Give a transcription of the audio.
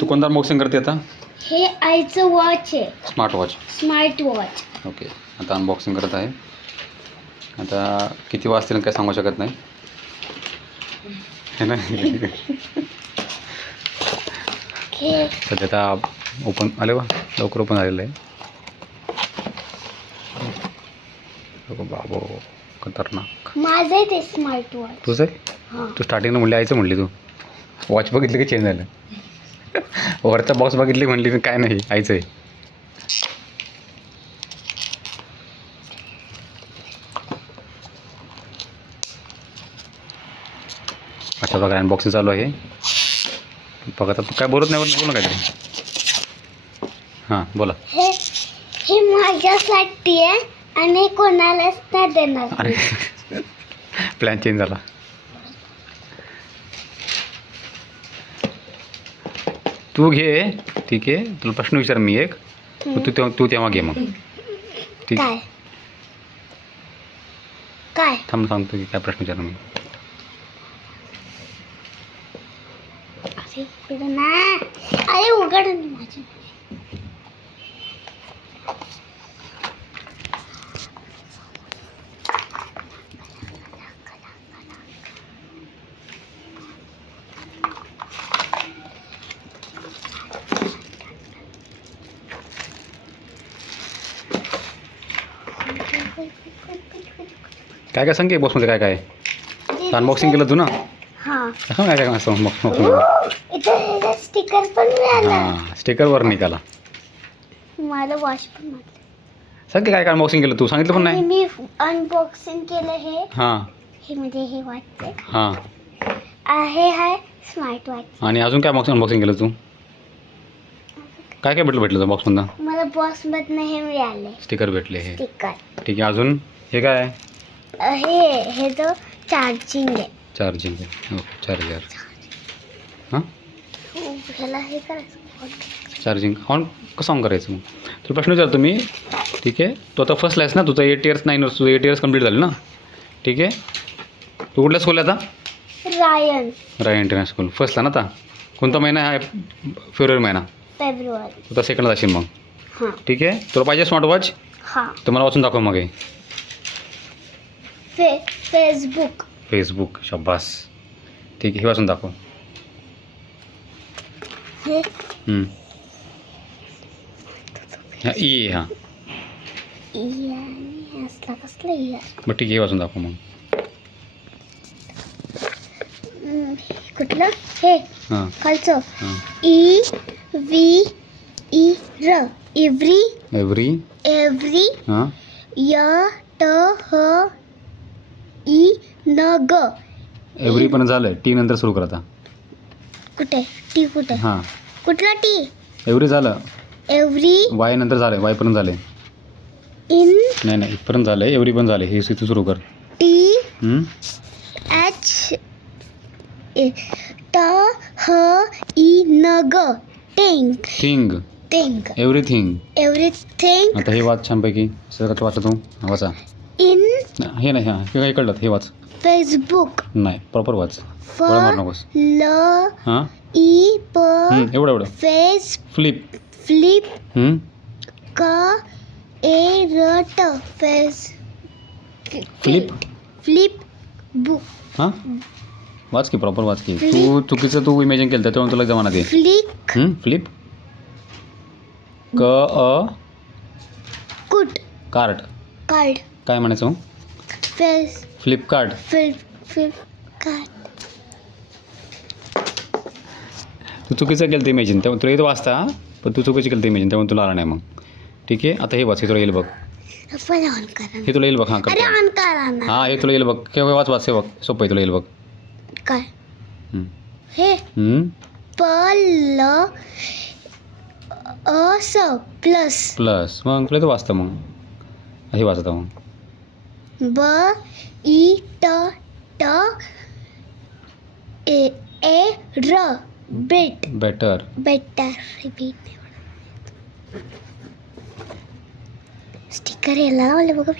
तू कोणता अनबॉक्सिंग करते आता? हे आईचं वॉच आहे. Smart watch. ओके, आता अनबॉक्सिंग करत आहे. आता किती वाजतील काय सांगू शकत नाही है ना. सध्या आता ओपन आले वा, लवकर ओपन झालेलं आहे. बाबो खतरनाक. माझं आहे ते स्मार्ट वॉच. तुझं आहे? तू स्टार्टिंगला म्हणली आईचं म्हणली, तू वॉच बघितली की चेंज झालं. वरचा बॉक्स बघितली म्हणली काय नाही, आईचं आहे. अच्छा बघा, अनबॉक्सिंग चालू आहे. बघा आता तू काय बोलत नाही, बोल ना काहीतरी. हां बोला. हे माझ्यासाठी आहे आणि कोणालाच नाही देणार. अरे प्लॅन चेंज झाला. तू घे, ठीक आहे. तुला प्रश्न विचार मी एक, तू तेव्हा घे मग. ठीक. काय थांब सांगतो की काय प्रश्न विचार मी. अरे उघड माझी. काय काय सांग की बॉक्समध्ये काय काय अनबॉक्सिंग केलं तू ना. हां सांग काय काय असं इथे स्टिकर पण मिळाला. हां स्टिकरवर निघाला. मला वॉच पण मिळालं. सांग की काय काय अनबॉक्सिंग केलं, तू सांगितलं पण नाही. मी अनबॉक्सिंग केलं हे. हां हे म्हणजे हे वॉच आहे. हां हे आहे स्मार्ट वॉच. आणि अजून काय अनबॉक्सिंग केलं तू? काय काय भेटलं बॉक्समधनं? मला बॉक्समधनं हे मिळाले, स्टिकर भेटले हे. स्टिकर. ठीक आहे, अजून हे काय आहे? हे जो चार्जिंग आहे. चार्जिंग आहे. हो चार्जर. हां ह्याला हे करायचं, चार्जिंग ऑन कसं ऑन करायचं मग? तुला प्रश्न विचारतो मी, ठीक आहे. तू आता फर्स्टला आहेस ना, तुझं 8 इयर्स 9 इयर्स, तुझं 8 इयर्स कंप्लीट झाले ना, ठीक आहे. तू कुठल्या स्कूल आहे आता? रायन इंटरनॅशनल स्कूल. फर्स्टला ना आता? कोणता महिना आहे? फेब्रुवारी महिना. फेब्रुवारी. तू तर सेकंडला असेल मग. हां ठीक आहे. तुला पाहिजे स्मार्ट वॉच? हां. तर मला वाचून दाखव मग हे. फेसबुक. शाबास. ठीक आहे, हे वाचून दाखव. हे हां ई हां असला कसला ई. बरं ठीक आहे, हे वाचून दाखव मग. कुठलं हे? हां खालचं हां. ई व्ही ई र एव्हरी हां य ट ह ई न ग. एव्हरी पण झालं. टी नंतर सुरू कर आता. कुठे टी? कुठे? हां कुठला टी? एव्हरी झालं. एव्हरी वाय नंतर झालं, वाय पर्यंत झाले. इन नाही इथपर्यंत झालं. एव्हरी पण झाले. हे इथून सुरू कर. टी एच ट ह ई न ग. Thing everything. आता हे वाच छानपैकी. सगळं वाचा तू. वाचा. इन हे नाही, हां हे काय कळलं, हे वाच. फेसबुक. नाही प्रॉपर वाच. फ मारू नकोस. ल हां ई प एवढं फेस फ्लिप क ए र ट फेस फ्लिप बुक. हां वाच की, प्रॉपर वाच की. तू चुकीचं तू इमॅजिन केलं त्यामुळे तुला जमाना दे. फ्लिप क अ कुट कार्ट. काय म्हणायचं मग? फ्लिपकार्ट. तू चुकीचं केलं ते इमॅजिन, त्यामुळे तुला येतं वाचता, पण तू चुकीचं केलं ते इमॅजिन, त्यामुळे तुला आला नाही मग. ठीक आहे. आता हे वाच, हे तुला येईल बघ. हे तुला येईल बघ. हां हां हे तुला येईल बघ. केव्हा वाच हे बघ, सोपं आहे, तुला येईल बघ. काय हे? प ल अ स प्लस. मग तुला तर वाचतं मग. हे वाचतं मग. ब ई ट ट ए र बेटर. स्टिकर याला लावले बघा.